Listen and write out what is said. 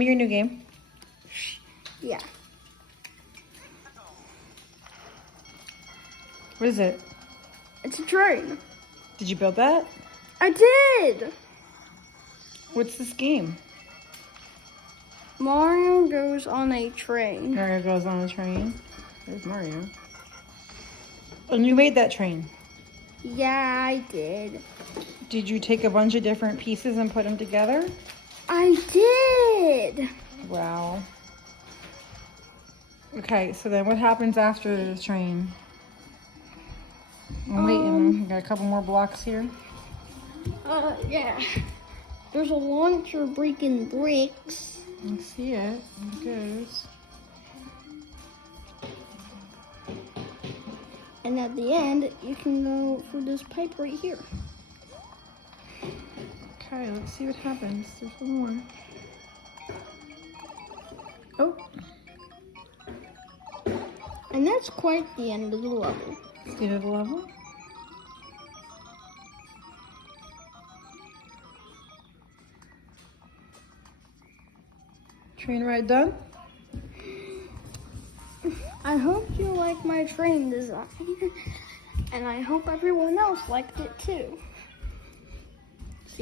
Your new game. Yeah. What is it? It's a train. Did you build that? I did! What's this game? Mario goes on a train. Mario goes on a train. There's Mario. And you made that train. Yeah, I did. Did you take a bunch of different pieces and put them together? I did! Wow. Okay, so then what happens after the train? I'm waiting. Got a couple more blocks here. Yeah. There's a launcher breaking bricks. I see it. There it goes. And at the end, you can go for this pipe right here. Okay, let's see what happens. There's one more. Oh. And that's quite the end of the level. It's the end of the level. Train ride done? I hope you like my train design. And I hope everyone else liked it too.